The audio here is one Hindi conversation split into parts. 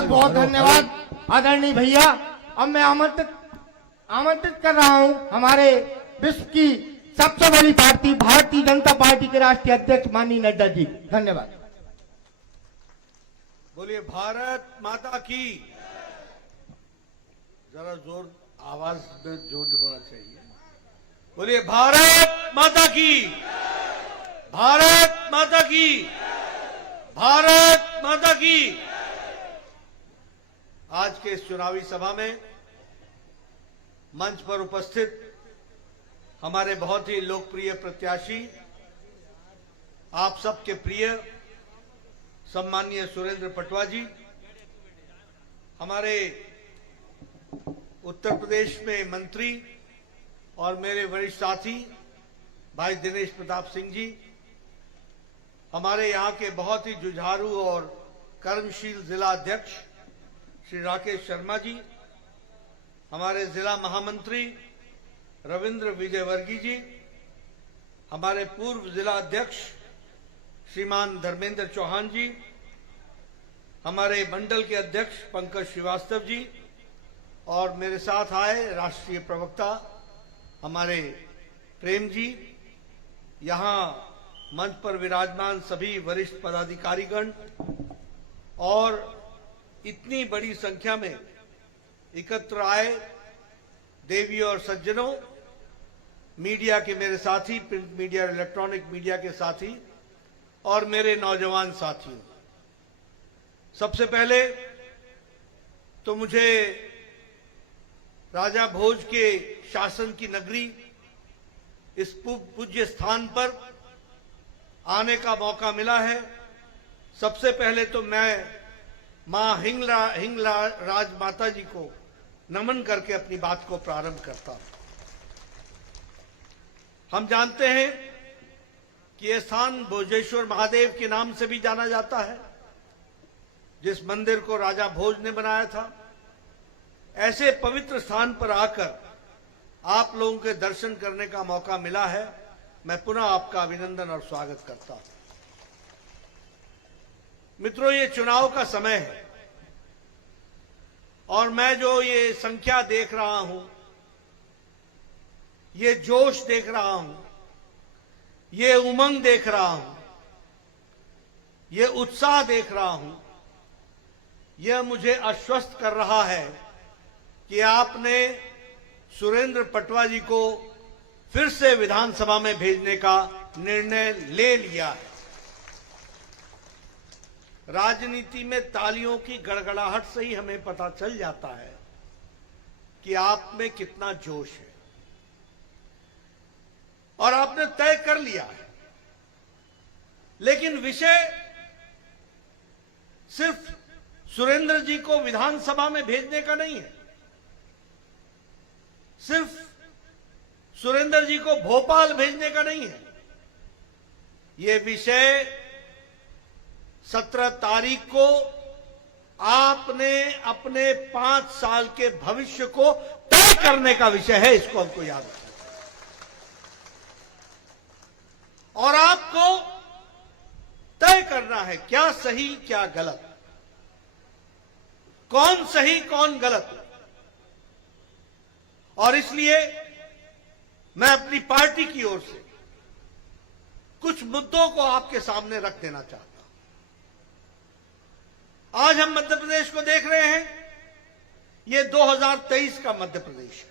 बहुत बहुत धन्यवाद आदरणीय भैया। अब मैं आमंत्रित कर रहा हूं हमारे विश्व की सबसे बड़ी पार्टी भारतीय जनता पार्टी के राष्ट्रीय अध्यक्ष माननीय नड्डा जी। धन्यवाद। बोलिए भारत माता की। जरा जोर आवाज में जोर होना चाहिए। बोलिए भारत माता की, भारत माता की, भारत माता की। आज के इस चुनावी सभा में मंच पर उपस्थित हमारे बहुत ही लोकप्रिय प्रत्याशी, आप सबके प्रिय सम्माननीय सुरेंद्र पटवा जी, हमारे उत्तर प्रदेश में मंत्री और मेरे वरिष्ठ साथी भाई दिनेश प्रताप सिंह जी, हमारे यहाँ के बहुत ही जुझारू और कर्मशील जिला अध्यक्ष श्री राकेश शर्मा जी, हमारे जिला महामंत्री रविंद्र विजयवर्गीय जी, हमारे पूर्व जिला अध्यक्ष श्रीमान धर्मेंद्र चौहान जी, हमारे मंडल के अध्यक्ष पंकज श्रीवास्तव जी और मेरे साथ आए राष्ट्रीय प्रवक्ता हमारे प्रेम जी, यहाँ मंच पर विराजमान सभी वरिष्ठ पदाधिकारीगण और इतनी बड़ी संख्या में एकत्र आए देवी और सज्जनों, मीडिया के मेरे साथी, प्रिंट मीडिया और इलेक्ट्रॉनिक मीडिया के साथी और मेरे नौजवान साथियों, सबसे पहले तो मुझे राजा भोज के शासन की नगरी इस पूज्य स्थान पर आने का मौका मिला है। सबसे पहले तो मैं मां हिंगला राजमाता जी को नमन करके अपनी बात को प्रारंभ करता हूं। हम जानते हैं कि यह स्थान भोजेश्वर महादेव के नाम से भी जाना जाता है, जिस मंदिर को राजा भोज ने बनाया था। ऐसे पवित्र स्थान पर आकर आप लोगों के दर्शन करने का मौका मिला है। मैं पुनः आपका अभिनंदन और स्वागत करता हूं। मित्रों, ये चुनाव का समय है और मैं जो ये संख्या देख रहा हूं, ये जोश देख रहा हूं, ये उमंग देख रहा हूं, ये उत्साह देख रहा हूं, यह मुझे आश्वस्त कर रहा है कि आपने सुरेंद्र पटवा जी को फिर से विधानसभा में भेजने का निर्णय ले लिया है। राजनीति में तालियों की गड़गड़ाहट से ही हमें पता चल जाता है कि आप में कितना जोश है और आपने तय कर लिया है। लेकिन विषय सिर्फ सुरेंद्र जी को विधानसभा में भेजने का नहीं है, सिर्फ सुरेंद्र जी को भोपाल भेजने का नहीं है। यह विषय 17 तारीख को आपने अपने 5 साल के भविष्य को तय करने का विषय है। इसको हमको याद रखना और आपको तय करना है क्या सही क्या गलत, कौन सही कौन गलत। और इसलिए मैं अपनी पार्टी की ओर से कुछ मुद्दों को आपके सामने रख देना चाहता हूं। आज हम मध्य प्रदेश को देख रहे हैं, ये 2023 का मध्य प्रदेश है।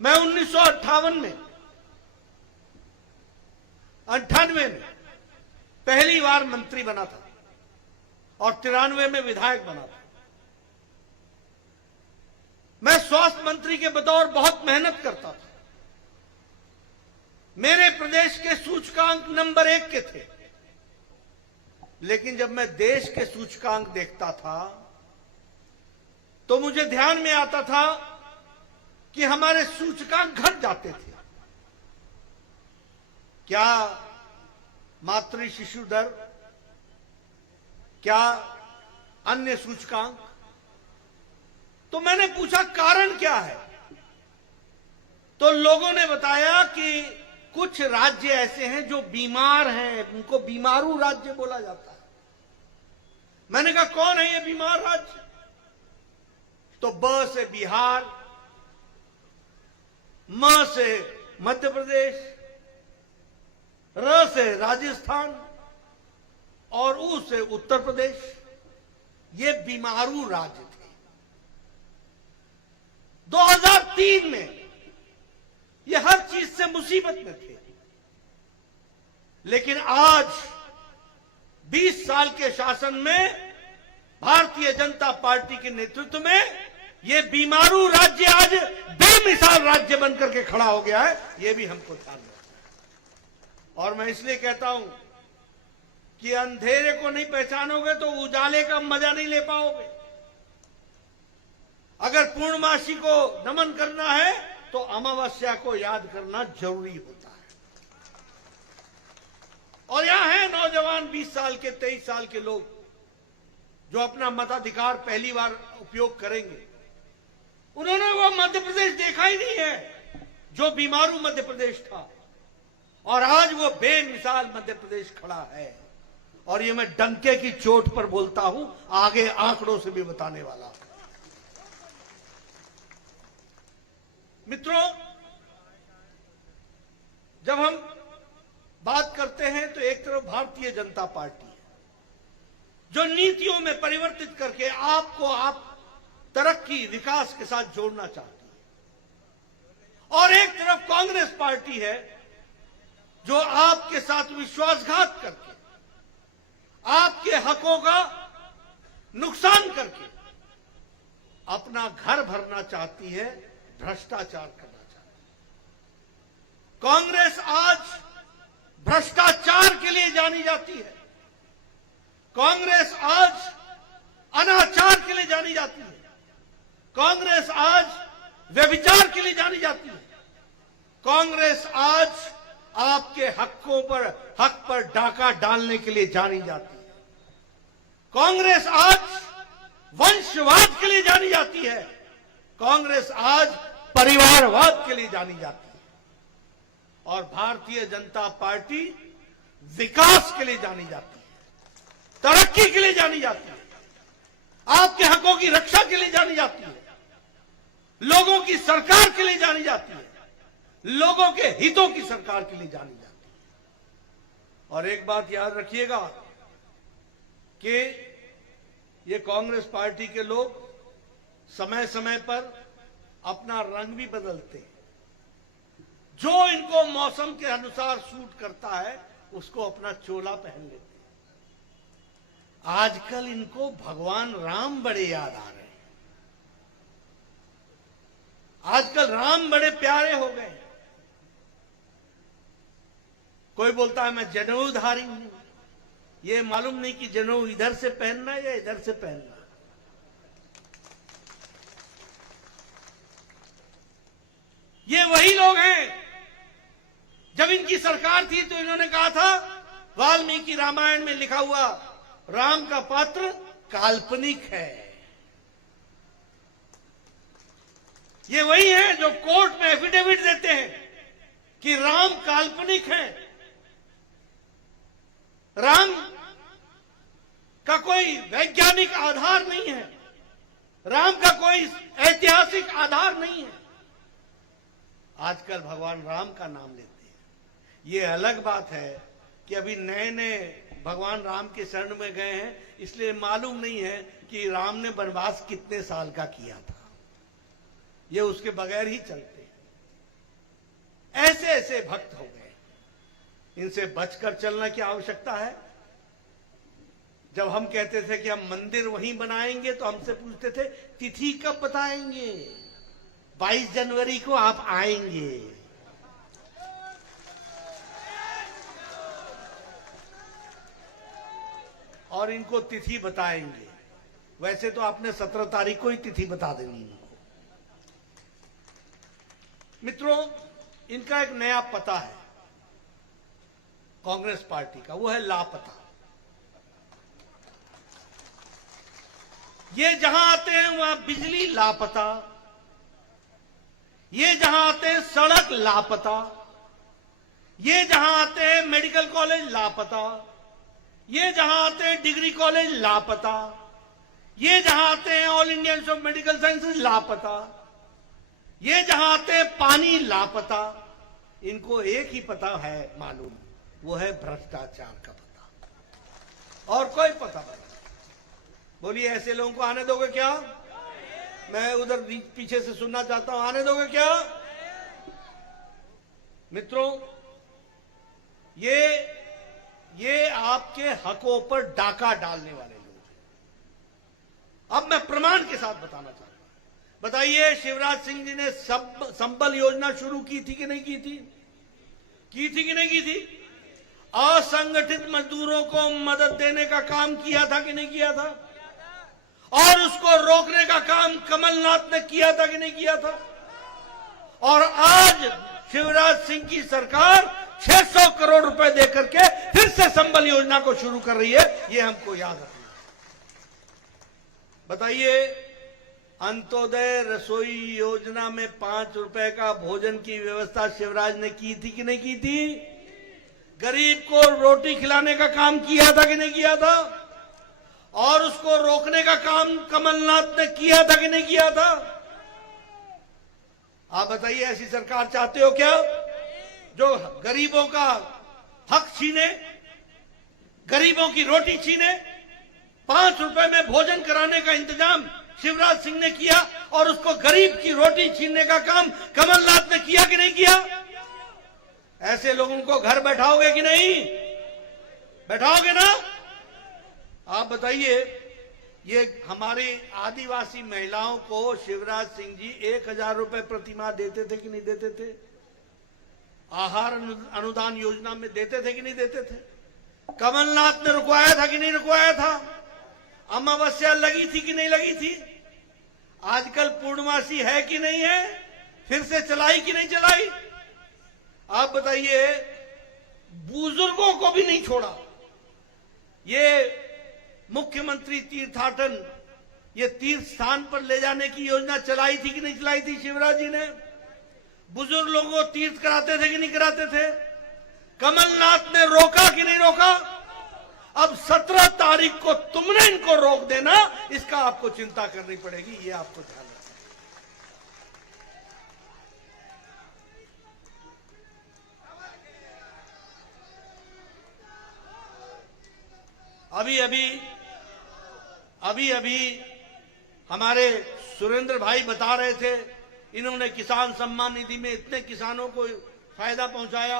मैं 1958 में 98 में पहली बार मंत्री बना था और 93 में विधायक बना था। मैं स्वास्थ्य मंत्री के बतौर बहुत मेहनत करता था। मेरे प्रदेश के सूचकांक नंबर 1 के थे, लेकिन जब मैं देश के सूचकांक देखता था तो मुझे ध्यान में आता था कि हमारे सूचकांक घट जाते थे। क्या मातृ शिशु दर, क्या अन्य सूचकांक? तो मैंने पूछा कारण क्या है, तो लोगों ने बताया कि कुछ राज्य ऐसे हैं जो बीमार हैं, उनको बीमारू राज्य बोला जाता है। मैंने ब से बिहार, म से मध्य प्रदेश, र से राजस्थान और उ से उत्तर प्रदेश। ये बीमारू राज्य थे। 2003 में ये हर चीज से मुसीबत में थे, लेकिन आज 20 साल के शासन में भारतीय जनता पार्टी के नेतृत्व में ये बीमारू राज्य आज बेमिसाल राज्य बनकर के खड़ा हो गया है। ये भी हमको ध्यान रखना है। और मैं इसलिए कहता हूं कि अंधेरे को नहीं पहचानोगे तो उजाले का मजा नहीं ले पाओगे। अगर पूर्णमासी को नमन करना है तो अमावस्या को याद करना जरूरी होता है। और यहां है नौजवान 20 साल के 23 साल के लोग जो अपना मताधिकार पहली बार उपयोग करेंगे। उन्होंने वो मध्य प्रदेश देखा ही नहीं है जो बीमारू मध्य प्रदेश था, और आज वो बेमिसाल मध्य प्रदेश खड़ा है। और ये मैं डंके की चोट पर बोलता हूं, आगे आंकड़ों से भी बताने वाला हूं। मित्रों, जब हम बात करते हैं तो एक तरफ भारतीय जनता पार्टी है जो नीतियों में परिवर्तित करके आपको आप तरक्की विकास के साथ जोड़ना चाहती है, और एक तरफ कांग्रेस पार्टी है जो आपके साथ विश्वासघात करके आपके हकों का नुकसान करके अपना घर भरना चाहती है, भ्रष्टाचार करना चाहती है। कांग्रेस आज भ्रष्टाचार के लिए जानी जाती है। कांग्रेस आज अनाचार के लिए जानी जाती है। कांग्रेस आज व्यभिचार के लिए जानी जाती है। कांग्रेस आज आपके हक पर डाका डालने के लिए जानी जाती है। कांग्रेस आज वंशवाद के लिए जानी जाती है। कांग्रेस आज परिवारवाद के लिए जानी जाती है। और भारतीय जनता पार्टी विकास के लिए जानी जाती है, तरक्की के लिए जानी जाती है, आपके हकों की रक्षा के लिए जानी जाती है, लोगों की सरकार के लिए जानी जाती है, लोगों के हितों की सरकार के लिए जानी जाती है। और एक बात याद रखिएगा कि ये कांग्रेस पार्टी के लोग समय समय पर अपना रंग भी बदलते हैं। जो इनको मौसम के अनुसार सूट करता है उसको अपना चोला पहन लेते हैं। आजकल इनको भगवान राम बड़े याद आ रहे हैं। आजकल राम बड़े प्यारे हो गए। कोई बोलता है मैं जनेऊधारी हूं। ये मालूम नहीं कि जनेऊ इधर से पहनना है या इधर से पहनना। ये वही लोग हैं, जब इनकी सरकार थी तो इन्होंने कहा था वाल्मीकि रामायण में लिखा हुआ राम का पात्र काल्पनिक है। ये वही हैं जो कोर्ट में एफिडेविट देते हैं कि राम काल्पनिक है, राम का कोई वैज्ञानिक आधार नहीं है, राम का कोई ऐतिहासिक आधार नहीं है। आजकल भगवान राम का नाम लेते हैं। ये अलग बात है कि अभी नए नए भगवान राम के शरण में गए हैं, इसलिए मालूम नहीं है कि राम ने वनवास कितने साल का किया था। ये उसके बगैर ही चलते हैं। ऐसे ऐसे भक्त हो गए, इनसे बचकर चलने की आवश्यकता है। जब हम कहते थे कि हम मंदिर वहीं बनाएंगे तो हमसे पूछते थे तिथि कब बताएंगे, 22 जनवरी को आप आएंगे। और इनको तिथि बताएंगे। वैसे तो आपने 17 तारीख को ही तिथि बता देनी इनको। मित्रों, इनका एक नया पता है कांग्रेस पार्टी का, वो है लापता। ये जहां आते हैं वहां बिजली लापता, ये जहां आते हैं सड़क लापता, ये जहां आते हैं मेडिकल कॉलेज लापता, ये जहां आते हैं डिग्री कॉलेज लापता, ये जहां आते हैं all India institute of medical sciences लापता, ये जहां आते हैं पानी लापता। इनको एक ही पता है मालूम, वो है भ्रष्टाचार का पता, और कोई पता नहीं। बोलिए ऐसे लोगों को आने दोगे क्या? मैं उधर पीछे से सुनना चाहता हूं, आने दोगे क्या? मित्रों, ये आपके हकों पर डाका डालने वाले लोग हैं। अब मैं प्रमाण के साथ बताना चाहता हूं। बताइए, शिवराज सिंह जी ने संबल योजना शुरू की थी कि नहीं की थी? की थी कि नहीं की थी? असंगठित मजदूरों को मदद देने का काम किया था कि नहीं किया था? और उसको रोकने का काम कमलनाथ ने किया था कि नहीं किया था? और आज शिवराज सिंह की सरकार 600 करोड़ रुपए देकर के फिर से संबल योजना को शुरू कर रही है, ये हमको याद रखना। बताइए, अंत्योदय रसोई योजना में 5 रुपए का भोजन की व्यवस्था शिवराज ने की थी कि नहीं की थी? गरीब को रोटी खिलाने का काम किया था कि नहीं किया था? और उसको रोकने का काम कमलनाथ ने किया था कि नहीं किया था? आप बताइए, ऐसी सरकार चाहते हो क्या जो गरीबों का हक छीने, गरीबों की रोटी छीने? 5 रुपए में भोजन कराने का इंतजाम शिवराज सिंह ने किया, और उसको गरीब की रोटी छीनने का काम कमलनाथ ने किया कि नहीं किया? ऐसे लोगों को घर बैठाओगे कि नहीं? बैठाओगे ना? आप बताइए, ये हमारी आदिवासी महिलाओं को शिवराज सिंह जी 1000 रुपए प्रति माह देते थे कि नहीं देते थे? आहार अनुदान योजना में देते थे कि नहीं देते थे? कमलनाथ ने रुकवाया था कि नहीं रुकवाया था? अमावस्या लगी थी कि नहीं लगी थी? आजकल पूर्णमासी है कि नहीं है? फिर से चलाई कि नहीं चलाई? आप बताइए, बुजुर्गों को भी नहीं छोड़ा। ये मुख्यमंत्री तीर्थाटन, ये तीर्थ स्थान पर ले जाने की योजना चलाई थी कि नहीं चलाई थी शिवराज जी ने? बुजुर्ग लोगों को तीर्थ कराते थे कि नहीं कराते थे? कमलनाथ ने रोका कि नहीं रोका? अब 17 तारीख को तुमने इनको रोक देना, इसका आपको चिंता करनी पड़ेगी, ये आपको ध्यान रखना। अभी अभी हमारे सुरेंद्र भाई बता रहे थे, इन्होंने किसान सम्मान निधि में इतने किसानों को फायदा पहुंचाया,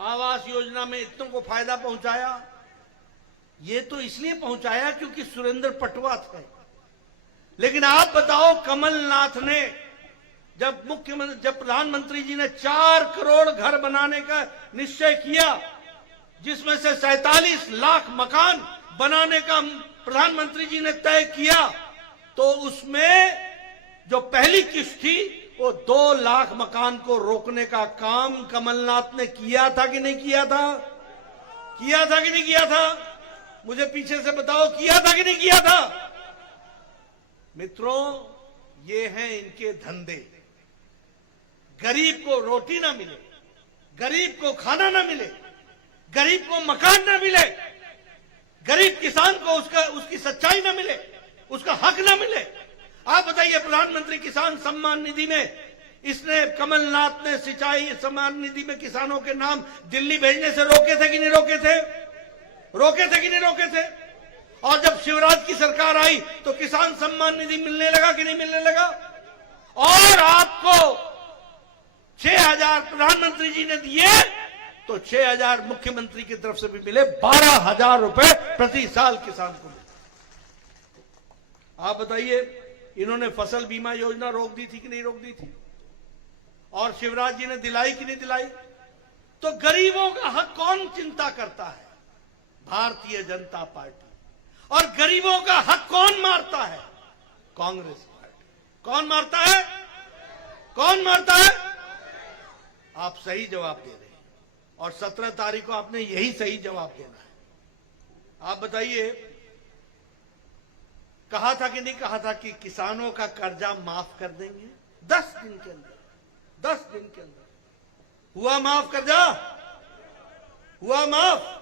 आवास योजना में इतनों को फायदा पहुंचाया। ये तो इसलिए पहुंचाया क्योंकि सुरेंद्र पटवा थे। लेकिन आप बताओ, कमलनाथ ने जब प्रधानमंत्री जी ने 4 करोड़ घर बनाने का निश्चय किया, जिसमें से 47 लाख मकान बनाने का प्रधानमंत्री जी ने तय किया, तो उसमें जो पहली किस्त थी वो 2 लाख मकान को रोकने का काम कमलनाथ ने किया था कि नहीं किया था? किया था कि नहीं किया था? मुझे पीछे से बताओ, किया था कि नहीं किया था? मित्रों, ये हैं इनके धंधे। गरीब को रोटी ना मिले, गरीब को खाना ना मिले, गरीब को मकान ना मिले, गरीब किसान को उसकी सच्चाई ना मिले, उसका हक ना मिले। आप बताइए, प्रधानमंत्री किसान सम्मान निधि में इसने, कमलनाथ ने सिंचाई सम्मान निधि में किसानों के नाम दिल्ली भेजने से रोके थे कि नहीं रोके थे? रोके थे कि नहीं रोके थे? और जब शिवराज की सरकार आई तो किसान सम्मान निधि मिलने लगा कि नहीं मिलने लगा? और आपको 6000 प्रधानमंत्री जी ने दिए तो 6000 मुख्यमंत्री की तरफ से भी मिले, 12000 रुपए प्रति साल किसान को मिले। आप बताइए, इन्होंने फसल बीमा योजना रोक दी थी कि नहीं रोक दी थी? और शिवराज जी ने दिलाई कि नहीं दिलाई? तो गरीबों का हक कौन चिंता करता है? भारतीय जनता पार्टी। और गरीबों का हक कौन मारता है? कांग्रेस पार्टी। कौन मारता है? कौन मारता है? आप सही जवाब दे रहे हैं, और 17 तारीख को आपने यही सही जवाब देना है। आप बताइए, कहा था कि नहीं कहा था कि किसानों का कर्जा माफ कर देंगे 10 दिन के अंदर? 10 दिन के अंदर हुआ माफ कर्जा? हुआ माफ?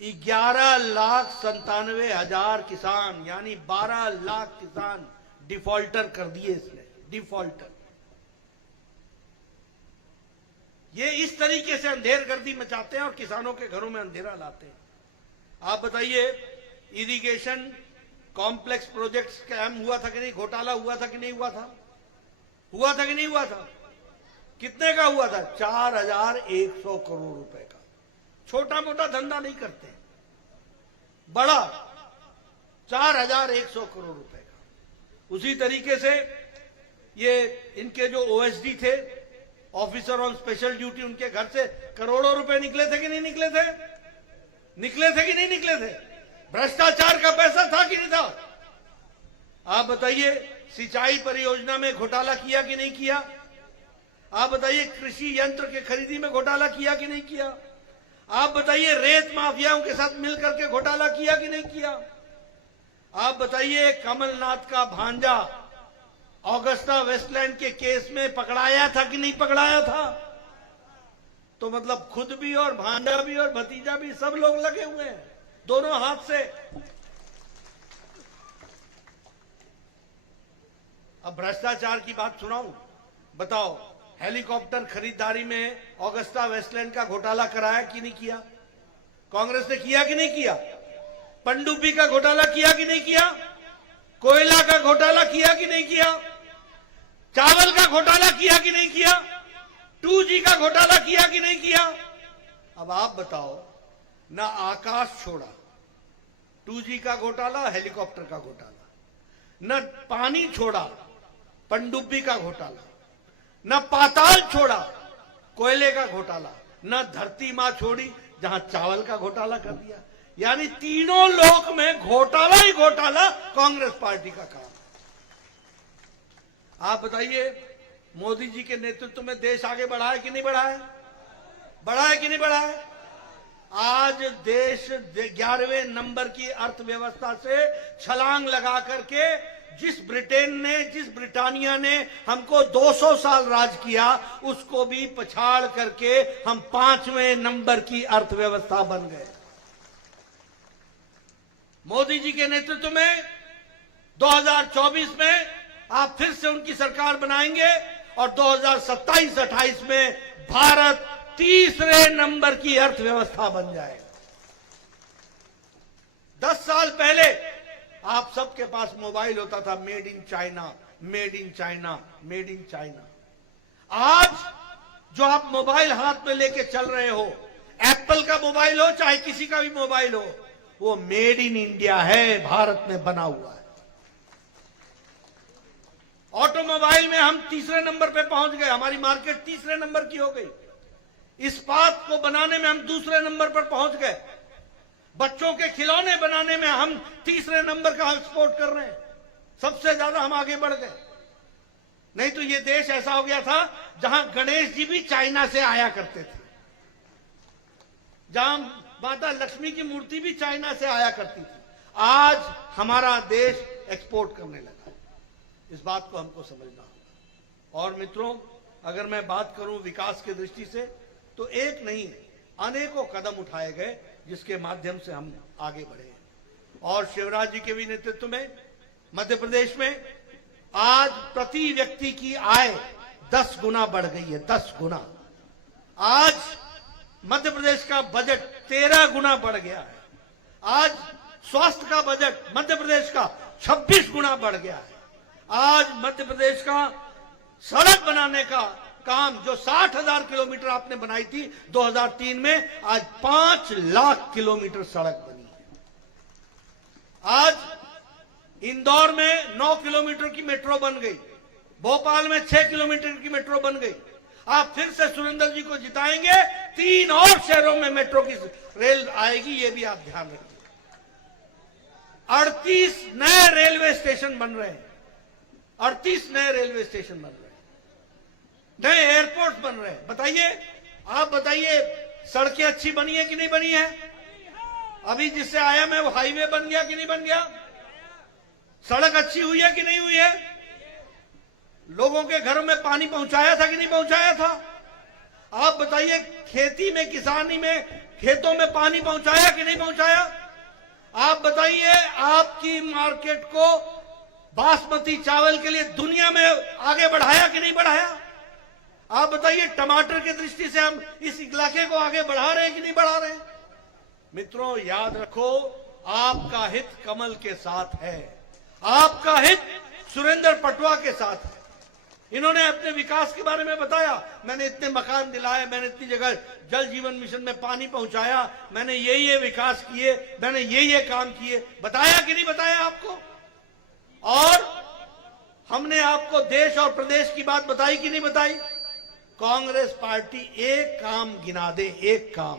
11,97,000 किसान यानी 12 लाख किसान डिफॉल्टर कर दिए इसने, डिफॉल्टर। ये इस तरीके से अंधेरगर्दी मचाते हैं और किसानों के घरों में अंधेरा लाते हैं। आप बताइए, इरिगेशन कॉम्प्लेक्स प्रोजेक्ट स्कैम हुआ था कि नहीं, घोटाला हुआ था कि नहीं हुआ था, हुआ था कि नहीं हुआ था? कितने का हुआ था? 4,100 करोड़ रुपए का। छोटा मोटा धंधा नहीं करते, बड़ा 4,100 करोड़ रुपए का। उसी तरीके से ये इनके जो ओएसडी थे, ऑफिसर ऑन स्पेशल ड्यूटी, उनके घर से करोड़ों रुपए निकले थे कि नहीं निकले थे? निकले थे कि नहीं निकले थे? भ्रष्टाचार का पैसा था कि नहीं था? आप बताइए, सिंचाई परियोजना में घोटाला किया कि नहीं किया? आप बताइए, कृषि यंत्र के खरीदी में घोटाला किया कि नहीं किया? आप बताइए, रेत माफियाओं के साथ मिलकर के घोटाला किया कि नहीं किया? आप बताइए, कमलनाथ का भांजा ऑगस्टा वेस्टलैंड के केस में पकड़ाया था कि नहीं पकड़ाया था? तो मतलब खुद भी और भांजा भी और भतीजा भी सब लोग लगे हुए हैं दोनों हाथ से। अब भ्रष्टाचार की बात सुनाऊं, बताओ, हेलीकॉप्टर खरीदारी में ऑगस्टा वेस्टलैंड का घोटाला कराया कि नहीं किया? कांग्रेस ने किया कि नहीं किया? पनडुब्बी का घोटाला किया कि नहीं किया? कोयला का घोटाला किया कि नहीं किया? चावल का घोटाला किया कि नहीं किया? 2G का घोटाला किया कि नहीं किया? अब आप बताओ, ना आकाश छोड़ा, 2G का घोटाला, हेलीकॉप्टर का घोटाला, न पानी छोड़ा, पनडुब्बी का घोटाला, न पाताल छोड़ा, कोयले का घोटाला, न धरती मां छोड़ी, जहां चावल का घोटाला कर दिया। यानी तीनों लोक में घोटाला ही घोटाला कांग्रेस पार्टी का काम। आप बताइए, मोदी जी के नेतृत्व में देश आगे बढ़ा है कि नहीं बढ़ा है? बढ़ा है कि नहीं बढ़ा है? आज देश 11वें नंबर की अर्थव्यवस्था से छलांग लगा करके, जिस ब्रिटेन ने, जिस ब्रिटानिया ने हमको 200 साल राज किया, उसको भी पछाड़ करके हम 5वें नंबर की अर्थव्यवस्था बन गए। मोदी जी के नेतृत्व में 2024 में आप फिर से उनकी सरकार बनाएंगे और 2027-28 में भारत 3रे नंबर की अर्थव्यवस्था बन जाएगा। 10 साल पहले आप सबके पास मोबाइल होता था, made in China, made in China, made in China. आज जो आप मोबाइल हाथ में लेके चल रहे हो, एप्पल का मोबाइल हो चाहे किसी का भी मोबाइल हो, वो मेड इन इंडिया है, भारत में बना हुआ है। ऑटोमोबाइल में हम 3रे नंबर पे पहुंच गए, हमारी मार्केट 3रे नंबर की हो गई। इस्पात को बनाने में हम 2रे नंबर पर पहुंच गए। बच्चों के खिलौने बनाने में हम 3रे नंबर का एक्सपोर्ट कर रहे हैं, सबसे ज्यादा हम आगे बढ़ गए। नहीं तो ये देश ऐसा हो गया था जहां गणेश जी भी चाइना से आया करते थे, जहां माता लक्ष्मी की मूर्ति भी चाइना से आया करती थी। आज हमारा देश एक्सपोर्ट करने लगा है, इस बात को हमको समझना होगा। और मित्रों, अगर मैं बात करूं विकास की दृष्टि से, तो एक नहीं अनेकों कदम उठाए गए जिसके माध्यम से हम आगे बढ़े। और शिवराज जी के भी नेतृत्व में मध्य प्रदेश में आज प्रति व्यक्ति की आय 10 गुना बढ़ गई है, 10 गुना। आज मध्य प्रदेश का बजट 13 गुना बढ़ गया है। आज स्वास्थ्य का बजट मध्य प्रदेश का 26 गुना बढ़ गया है। आज मध्य प्रदेश का सड़क बनाने का काम, जो 60,000 किलोमीटर आपने बनाई थी 2003 में, आज 5 लाख किलोमीटर सड़क बनी है। आज इंदौर में 9 किलोमीटर की मेट्रो बन गई, भोपाल में 6 किलोमीटर की मेट्रो बन गई। आप फिर से सुरेंद्र जी को जिताएंगे, 3 और शहरों में मेट्रो की रेल आएगी, ये भी आप ध्यान रखिए। 38 नए रेलवे स्टेशन बन रहे हैं, 38 नए रेलवे स्टेशन बन रहे हैं, नए एयरपोर्ट बन रहे हैं। बताइए, आप बताइए, सड़कें अच्छी बनी है कि नहीं बनी है? अभी जिससे आया मैं, वो हाईवे बन गया कि नहीं बन गया? सड़क अच्छी हुई है कि नहीं हुई है? लोगों के घरों में पानी पहुंचाया था कि नहीं पहुंचाया था? आप बताइए, खेती में, किसानी में खेतों में पानी पहुंचाया कि नहीं पहुंचाया? आप बताइए, आपकी मार्केट को बासमती चावल के लिए दुनिया में आगे बढ़ाया कि नहीं बढ़ाया? आप बताइए, टमाटर की दृष्टि से हम इस इलाके को आगे बढ़ा रहे हैं कि नहीं बढ़ा रहे हैं? मित्रों, याद रखो, आपका हित कमल के साथ है, आपका हित सुरेंद्र पटवा के साथ है। इन्होंने अपने विकास के बारे में बताया, मैंने इतने मकान दिलाए, मैंने इतनी जगह जल जीवन मिशन में पानी पहुंचाया, मैंने ये विकास किए, मैंने ये काम किए। बताया कि नहीं बताया आपको? और हमने आपको देश और प्रदेश की बात बताई कि नहीं बताई? कांग्रेस पार्टी एक काम गिना दे, एक काम,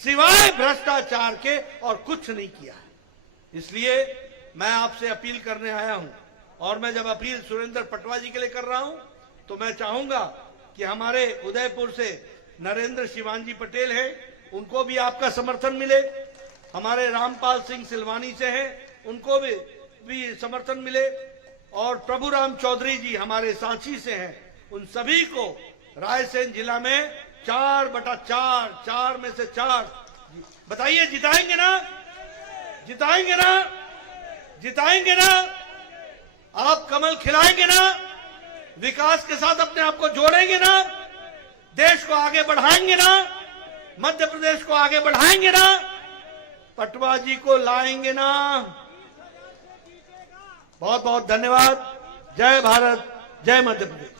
सिवाय भ्रष्टाचार के और कुछ नहीं किया है। इसलिए मैं आपसे अपील करने आया हूं, और मैं जब अपील सुरेंद्र पटवा जी के लिए कर रहा हूं तो मैं चाहूंगा कि हमारे उदयपुर से नरेंद्र शिवानजी पटेल हैं, उनको भी आपका समर्थन मिले। हमारे रामपाल सिंह सिलवानी से हैं, उनको भी समर्थन मिले। और प्रभु राम चौधरी जी हमारे सांची से हैं, उन सभी को रायसेन जिला में 4/4, 4 में से 4, बताइए जिताएंगे ना? जिताएंगे ना? जिताएंगे ना? आप कमल खिलाएंगे ना? विकास के साथ अपने आप को जोड़ेंगे ना? देश को आगे बढ़ाएंगे ना? मध्य प्रदेश को आगे बढ़ाएंगे ना? पटवा जी को लाएंगे ना? बहुत बहुत धन्यवाद। जय भारत, जय मध्य प्रदेश।